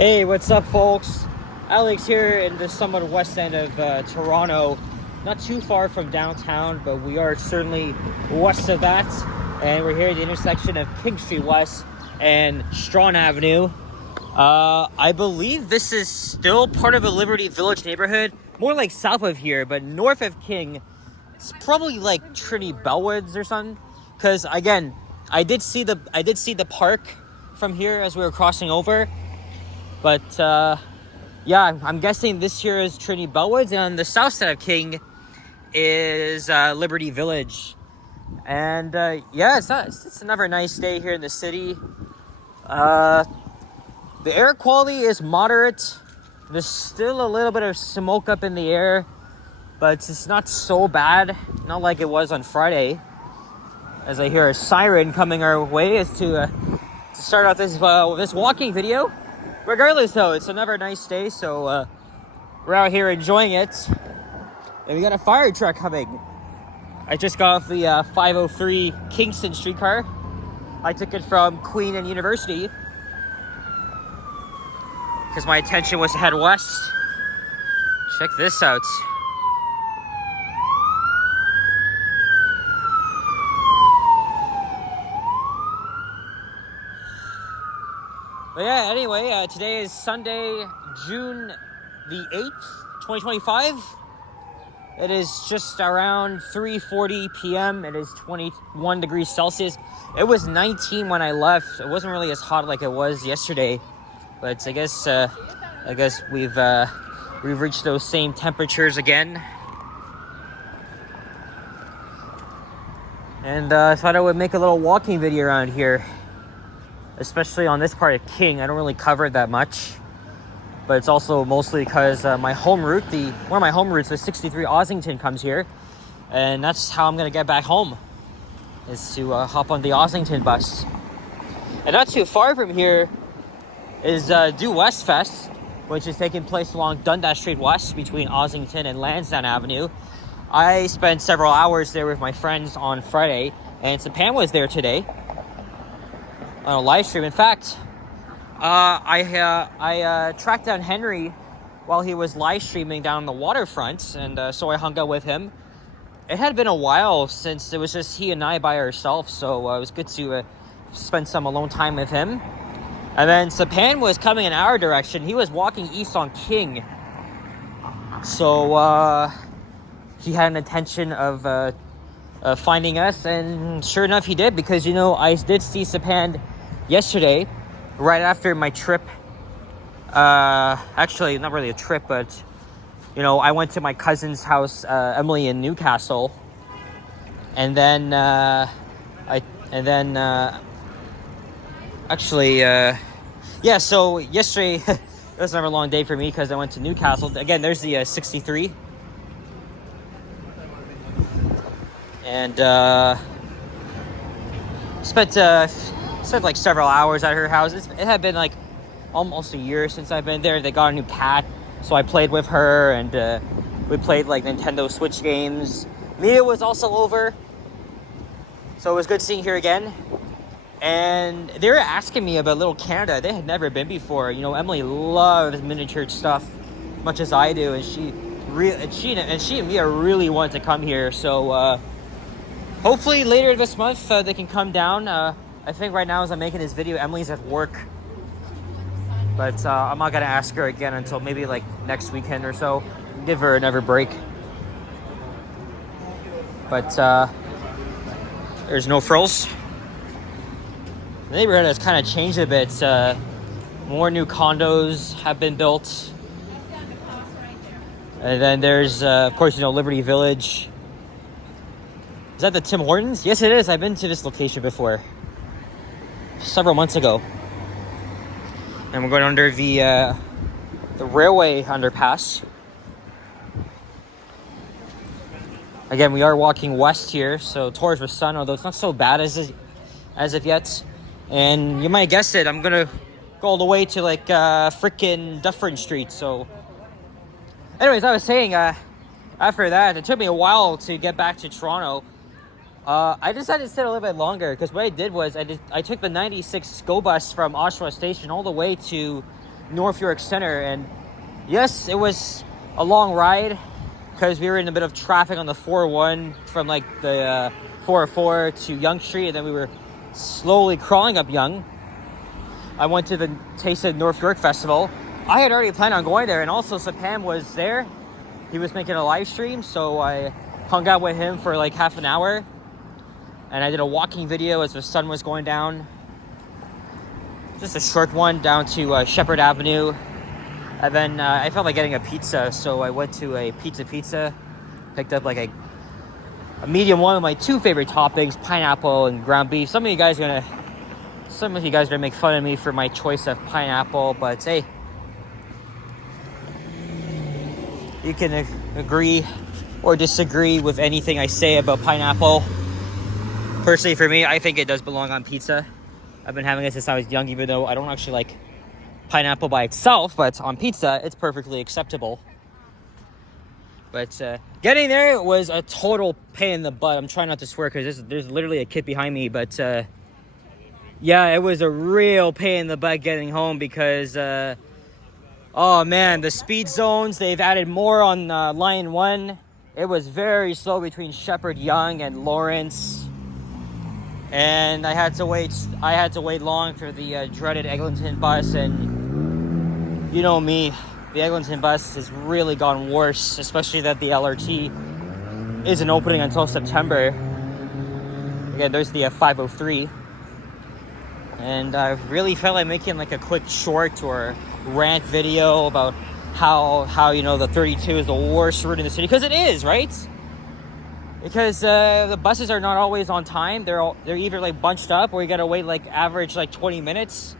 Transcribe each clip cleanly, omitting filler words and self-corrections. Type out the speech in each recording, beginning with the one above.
Hey, what's up, folks? Alex here in the somewhat west end of Toronto. Not too far from downtown, but we are certainly west of that. And we're here at the intersection of King Street West and Strawn Avenue. I believe this is still part of the Liberty Village neighborhood. More like south of here, but north of King. It's probably like Trinity Bellwoods or something. Because again, I did see the park from here as we were crossing over. But, yeah, I'm guessing this here is Trinity Bellwoods, and on the south side of King is Liberty Village. And, yeah, it's another nice day here in the city. The air quality is moderate. There's still a little bit of smoke up in the air, but it's not so bad. Not like it was on Friday. As I hear a siren coming our way as to start out this walking video. Regardless, though, it's another nice day, so we're out here enjoying it. And we got a fire truck coming. I just got off the 503 Kingston streetcar. I took it from Queen and University because my intention was to head west. Check this out. But yeah, anyway, today is Sunday, June the 8th, 2025. It is just around 3:40 p.m. It is 21 degrees Celsius. It was 19 when I left. It wasn't really as hot like it was yesterday. But I guess we've reached those same temperatures again. And I thought I would make a little walking video around here. Especially on this part of King. I don't really cover it that much. But it's also mostly because my home route, one of my home routes, the 63 Ossington, comes here. And that's how I'm going to get back home. Is to hop on the Ossington bus. And not too far from here is Due West Fest, which is taking place along Dundas Street West between Ossington and Lansdowne Avenue. I spent several hours there with my friends on Friday. And Sapan was there today. On a live stream. In fact, I tracked down Henry while he was live streaming down the waterfront, and so I hung out with him. It had been a while since it was just he and I by ourselves, so it was good to spend some alone time with him. And then Sapan was coming in our direction. He was walking east on King, so he had an intention of finding us, and sure enough he did, because I did see Sapan yesterday right after my trip. Actually not really a trip, but I went to my cousin's house, Emily, in Newcastle, and then so yesterday it was another long day for me because I went to Newcastle again. There's the 63. And spent like several hours at her house. It had been like almost a year since I've been there. They got a new cat, so I played with her, and we played like Nintendo Switch games. Mia was also over, so it was good seeing her again. And they were asking me about Little Canada. They had never been before. Emily loves miniature stuff much as I do, and she and Mia really want to come here. So hopefully later this month they can come down. I think right now as I'm making this video, Emily's at work. But I'm not going to ask her again until maybe like next weekend or so. Give her another break. But there's no frills. The neighborhood has kind of changed a bit. More new condos have been built. And then there's, of course, Liberty Village. Is that the Tim Hortons? Yes, it is. I've been to this location before. Several months ago. And we're going under the railway underpass. Again, we are walking west here, so towards the sun, although it's not so bad as of yet. And you might have guessed it, I'm gonna go all the way to like frickin' Dufferin Street. So anyways, I was saying after that, it took me a while to get back to Toronto. I decided to stay a little bit longer because what I did was I took the 96 GO bus from Oshawa Station all the way to North York Center. And yes, it was a long ride because we were in a bit of traffic on the 401 from like the 404 to Yonge Street, and then we were slowly crawling up Yonge. I went to the Taste of North York Festival. I had already planned on going there, and also Sapam was there. He was making a live stream, so I hung out with him for like half an hour, and I did a walking video as the sun was going down. Just a short one down to Shepherd Avenue. And then I felt like getting a pizza, so I went to a pizza. Picked up like a medium one of my two favorite toppings, pineapple and ground beef. Some of you guys are gonna make fun of me for my choice of pineapple, but hey, you can agree or disagree with anything I say about pineapple. Personally, for me, I think it does belong on pizza. I've been having it since I was young, even though I don't actually like pineapple by itself, but on pizza, it's perfectly acceptable. But getting there was a total pain in the butt. I'm trying not to swear because there's literally a kid behind me, but yeah, it was a real pain in the butt getting home because, oh man, the speed zones, they've added more on Line 1. It was very slow between Shepherd, Yonge, and Lawrence. And I had to wait long for the dreaded Eglinton bus, and you know me, the Eglinton bus has really gone worse, especially that the LRT isn't opening until September. Again, there's the 503. And I really felt like making like a quick short or rant video about how you know the 32 is the worst route in the city, because it is, right? Because the buses are not always on time. They're either like bunched up, or you gotta wait like average like 20 minutes.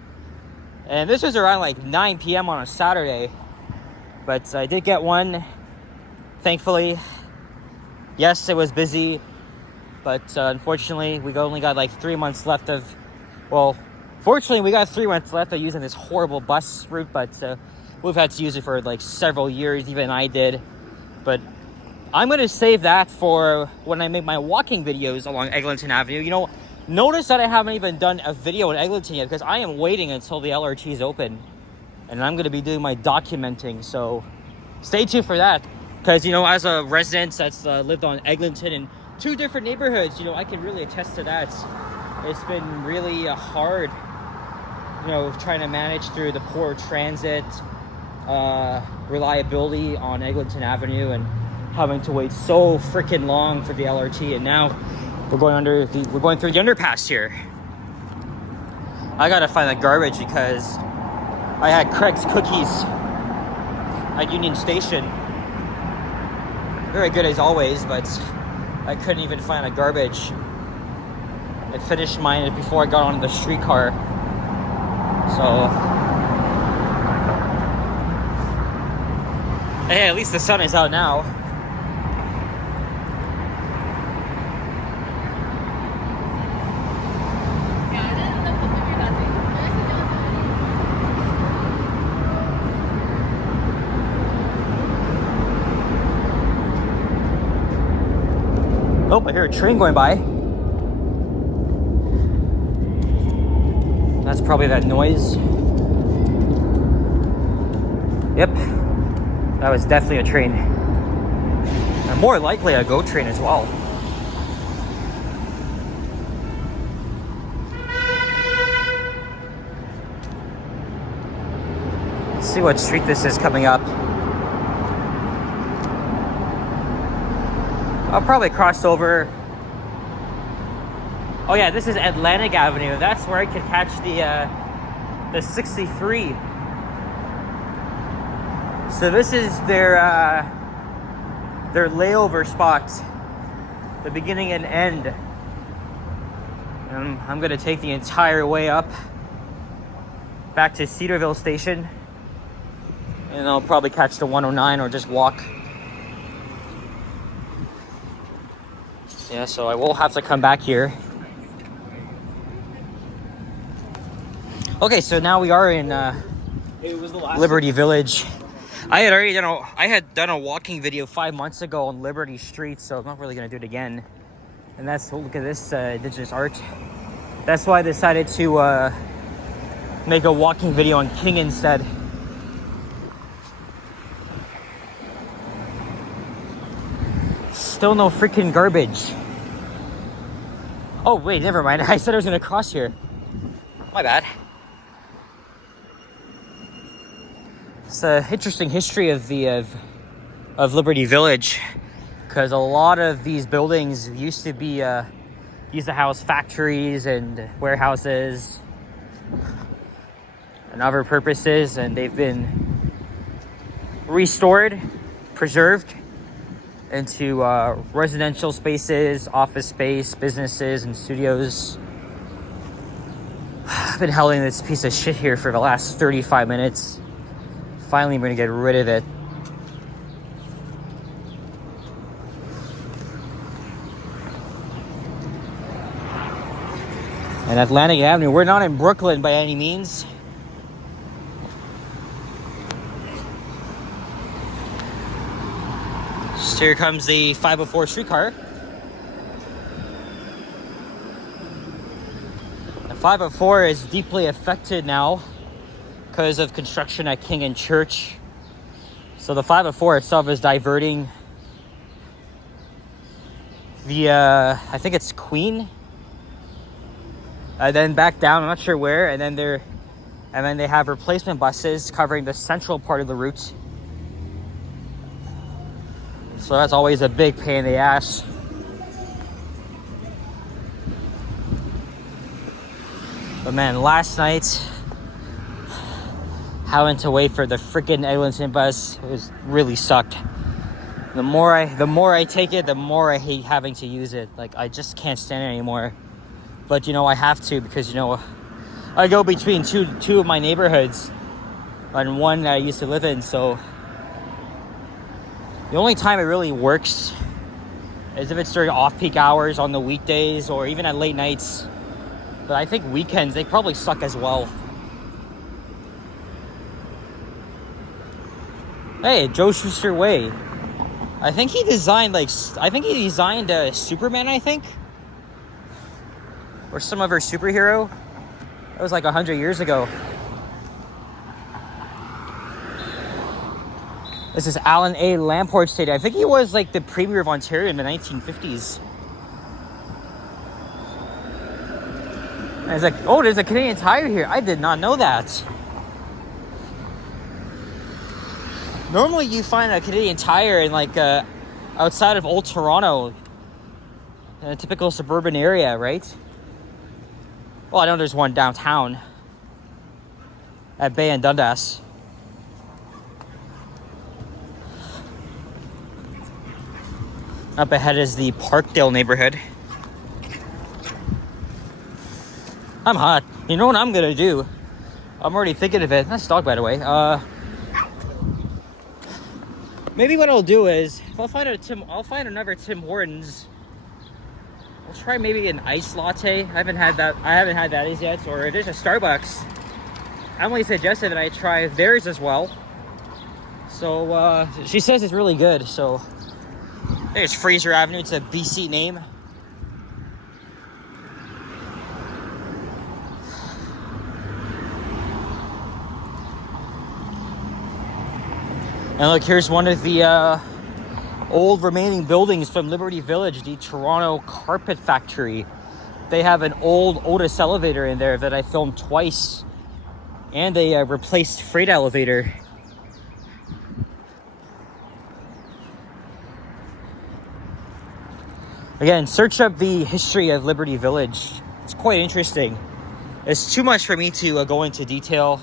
And this was around like 9 p.m. on a Saturday. But I did get one, thankfully. Yes, it was busy, but unfortunately, we only got like 3 months left of, well, fortunately, we got 3 months left of using this horrible bus route, but we've had to use it for like several years, even I did. But I'm going to save that for when I make my walking videos along Eglinton Avenue. You know, notice that I haven't even done a video in Eglinton yet because I am waiting until the LRT is open. And I'm going to be doing my documenting, so stay tuned for that. Because, you know, as a resident that's lived on Eglinton in 2 different neighborhoods, you know, I can really attest to that. It's been really hard, you know, trying to manage through the poor transit reliability on Eglinton Avenue and having to wait so freaking long for the LRT. And now we're going through the underpass here. I gotta find the garbage because I had Craig's cookies at Union Station. Very good as always, but I couldn't even find the garbage. I finished mine before I got on the streetcar. So, hey, at least the sun is out now. Oh, I hear a train going by. That's probably that noise. Yep, that was definitely a train. And more likely a GO train as well. Let's see what street this is coming up. I'll probably cross over. Oh yeah, this is Atlantic Avenue. That's where I could catch the 63. So this is their layover spot, the beginning and end. And I'm gonna take the entire way up back to Cedarville Station, and I'll probably catch the 109 or just walk. Yeah, so I will have to come back here. Okay, so now we are in Liberty Village. I had done a walking video 5 months ago on Liberty Street, so I'm not really gonna do it again. And look at this indigenous art. That's why I decided to make a walking video on King instead. still no freaking garbage. Oh, wait, never mind. I said I was going to cross here. My bad. It's an interesting history of Liberty Village, because a lot of these buildings used to house factories and warehouses and other purposes, and they've been restored, preserved into residential spaces, office space, businesses, and studios. I've been holding this piece of shit here for the last 35 minutes. Finally, I'm gonna get rid of it. And Atlantic Avenue, we're not in Brooklyn by any means. So here comes the 504 streetcar. The 504 is deeply affected now because of construction at King and Church. So the 504 itself is diverting via, I think it's Queen, then back down, I'm not sure where, and then they have replacement buses covering the central part of the route. So that's always a big pain in the ass. But man, last night, having to wait for the freaking Eglinton bus, it really sucked. The more I take it, the more I hate having to use it. Like, I just can't stand it anymore. But I have to, because I go between two of my neighborhoods and one that I used to live in. So the only time it really works is if it's during off-peak hours on the weekdays or even at late nights. But I think weekends, they probably suck as well. Hey, Joe Shuster Way. I think he designed Superman, I think. Or some other superhero. That was like 100 years ago. This is Alan A. Lamport Stadium. I think he was like the Premier of Ontario in the 1950s. And it's like, oh, there's a Canadian Tire here. I did not know that. Normally you find a Canadian Tire in like outside of Old Toronto, in a typical suburban area, right? Well, I know there's one downtown at Bay and Dundas. Up ahead is the Parkdale neighborhood. I'm hot. You know what I'm gonna do? I'm already thinking of it. Nice dog, by the way. Maybe what I'll do is, if I'll find another Tim Hortons. I'll try maybe an iced latte. I haven't had that as yet. Or if there's a Starbucks, Emily suggested that I try theirs as well. So she says it's really good. So there's Fraser Avenue. It's a BC name. And look, here's one of the old remaining buildings from Liberty Village, the Toronto Carpet Factory. They have an old Otis elevator in there that I filmed twice, and a replaced freight elevator. Again, search up the history of Liberty Village. It's quite interesting. It's too much for me to go into detail,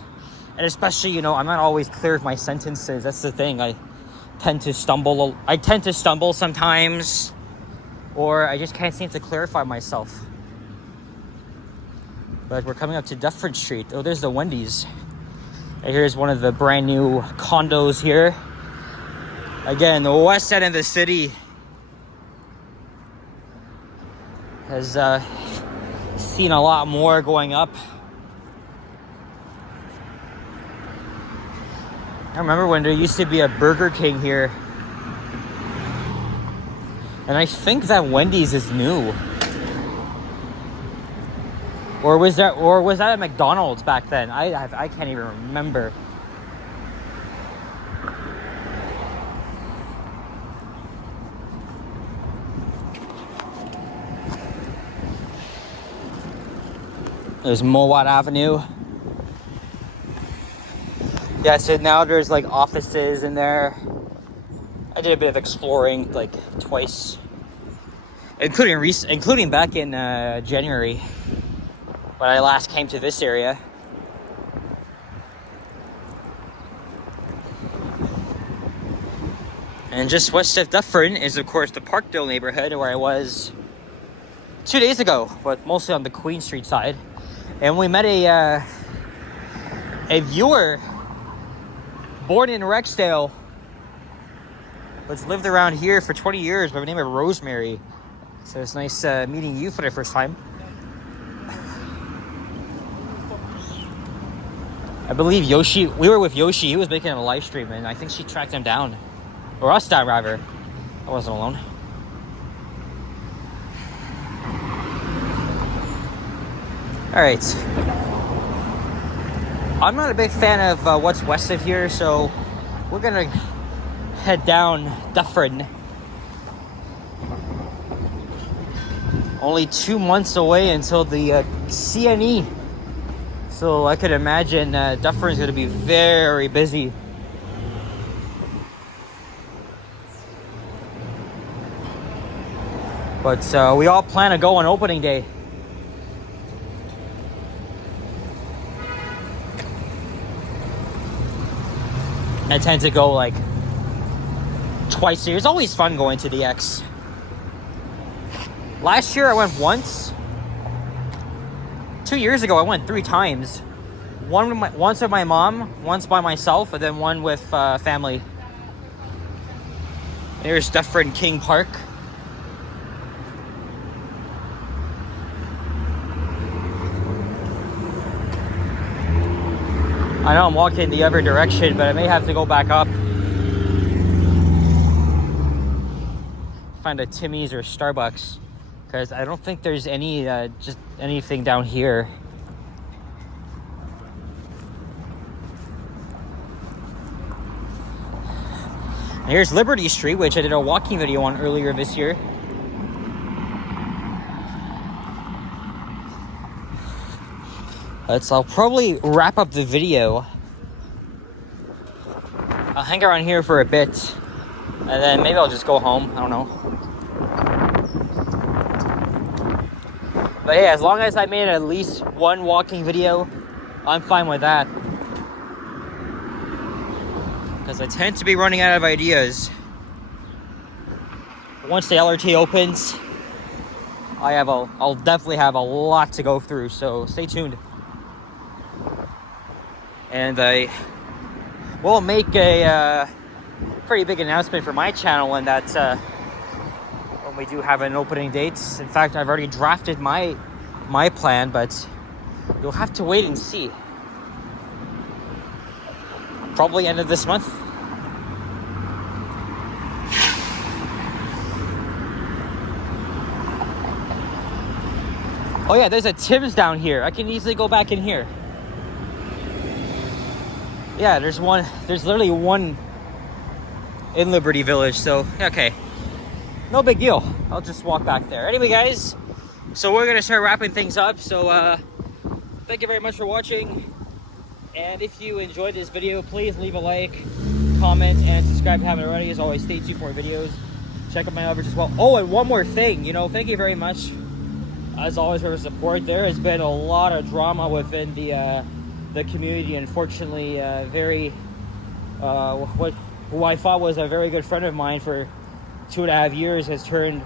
and especially, I'm not always clear with my sentences. That's the thing. I tend to stumble sometimes, or I just can't seem to clarify myself. But we're coming up to Dufferin Street. Oh, there's the Wendy's. And here's one of the brand new condos here. Again, the west end of the city has seen a lot more going up. I remember when there used to be a Burger King here. And I think that Wendy's is new. Or was that a McDonald's back then? I can't even remember. There's Mowat Avenue. Yeah, so now there's like offices in there. I did a bit of exploring like twice, including back in January when I last came to this area. And just west of Dufferin is, of course, the Parkdale neighborhood where I was 2 days ago, but mostly on the Queen Street side. And we met a viewer born in Rexdale, who's lived around here for 20 years by the name of Rosemary. So it's nice meeting you for the first time. I believe Yoshi, we were with Yoshi, he was making a live stream, and I think she tracked him down. Or us down, rather. I wasn't alone. Alright. I'm not a big fan of what's west of here, so we're gonna head down Dufferin. Only 2 months away until the CNE. So I could imagine Dufferin's gonna be very busy. But we all plan to go on opening day. I tend to go like twice a year. It's always fun going to the X. Last year I went once. 2 years ago I went 3 times. Once with my mom, once by myself, and then one with family. There's Dufferin King Park. I know I'm walking the other direction, but I may have to go back up. Find a Timmy's or Starbucks, because I don't think there's any just anything down here. And here's Liberty Street, which I did a walking video on earlier this year. I'll probably wrap up the video. I'll hang around here for a bit, and then maybe I'll just go home. I don't know. But yeah, as long as I made at least one walking video, I'm fine with that. Because I tend to be running out of ideas. Once the LRT opens, I'll definitely have a lot to go through, so stay tuned. And I will make a pretty big announcement for my channel when that when we do have an opening date. In fact, I've already drafted my plan, but you'll have to wait and see. Probably end of this month. Oh yeah, there's a Tim's down here. I can easily go back in here. Yeah, there's literally one in Liberty Village, so okay. No big deal. I'll just walk back there. Anyway, guys, so we're gonna start wrapping things up. So thank you very much for watching. And if you enjoyed this video, please leave a like, comment, and subscribe if you haven't already. As always, stay tuned for more videos. Check out my others as well. Oh, and one more thing, thank you very much, as always, for the support. There has been a lot of drama within the community. Unfortunately, who I thought was a very good friend of mine for 2.5 years has turned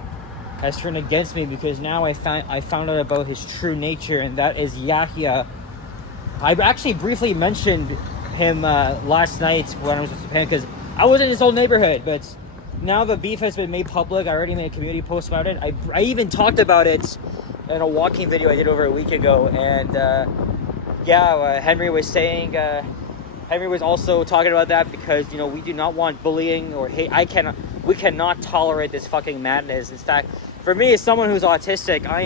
against me, because now I found out about his true nature, and that is Yahya. I actually briefly mentioned him last night when I was with Japan, because I was in his old neighborhood, but now the beef has been made public. I already made a community post about it. I even talked about it in a walking video I did over a week ago, and Henry was saying, Henry was also talking about that, because we do not want bullying or hate. We cannot tolerate this fucking madness. In fact, for me, as someone who's autistic, I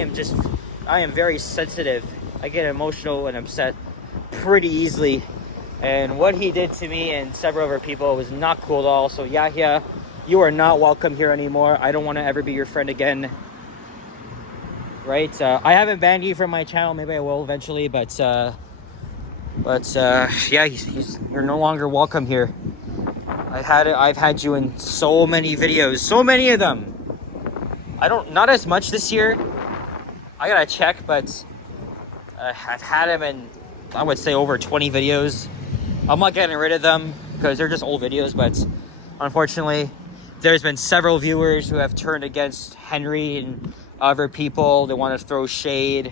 am very sensitive. I get emotional and upset pretty easily, and what he did to me and several other people was not cool at all. So Yahya, you are not welcome here anymore. I don't want to ever be your friend again. right? I haven't banned you from my channel. Maybe I will eventually, but yeah, you're no longer welcome here. I've had you in so many videos, so many of them. Not as much this year. I gotta check, but I've had him in, I would say, over 20 videos. I'm not getting rid of them because they're just old videos, but unfortunately, there's been several viewers who have turned against Henry and other people. They want to throw shade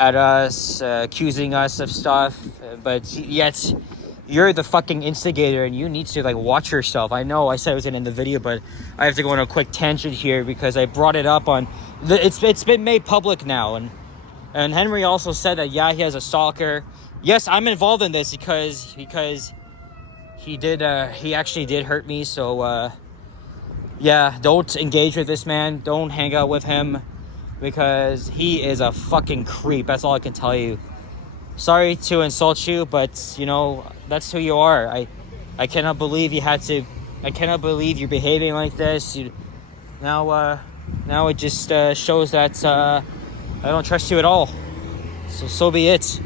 at us, accusing us of stuff, but yet you're the fucking instigator and you need to like watch yourself. I know I said I was gonna end the video, but I have to go on a quick tangent here because I brought it up on it's been made public now, and Henry also said that yeah, he has a stalker. Yes, I'm involved in this because he actually did hurt me. So yeah, don't engage with this man. Don't hang out with him because he is a fucking creep. That's all I can tell you. Sorry to insult you, but you know, that's who you are. I cannot believe you had to. I cannot believe you're behaving like this. Now it just shows that I don't trust you at all. So be it.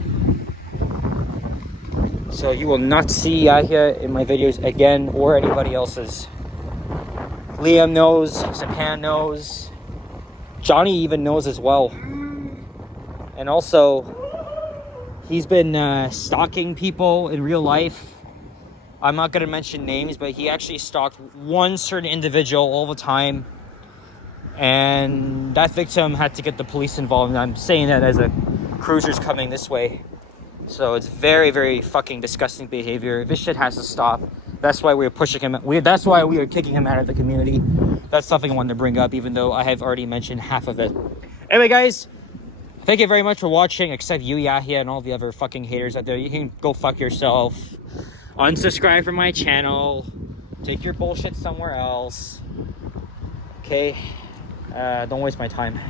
So you will not see Yahya in my videos again or anybody else's. Liam knows, Sapan knows, Johnny even knows as well. And also, he's been stalking people in real life. I'm not going to mention names, but he actually stalked one certain individual all the time. And that victim had to get the police involved. And I'm saying that as a cruiser's coming this way. So it's very, very fucking disgusting behavior. This shit has to stop. That's why we're pushing him. That's why we are kicking him out of the community. That's something I wanted to bring up, even though I have already mentioned half of it. Anyway, guys, thank you very much for watching, except you, Yahya, and all the other fucking haters out there. You can go fuck yourself. Unsubscribe from my channel. Take your bullshit somewhere else. Okay? Don't waste my time.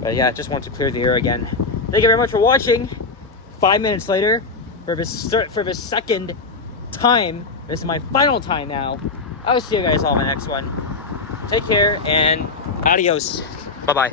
But yeah, just want to clear the air again. Thank you very much for watching. 5 minutes later, for this second time, this is my final time now. I will see you guys all in the next one. Take care and adios. Bye-bye.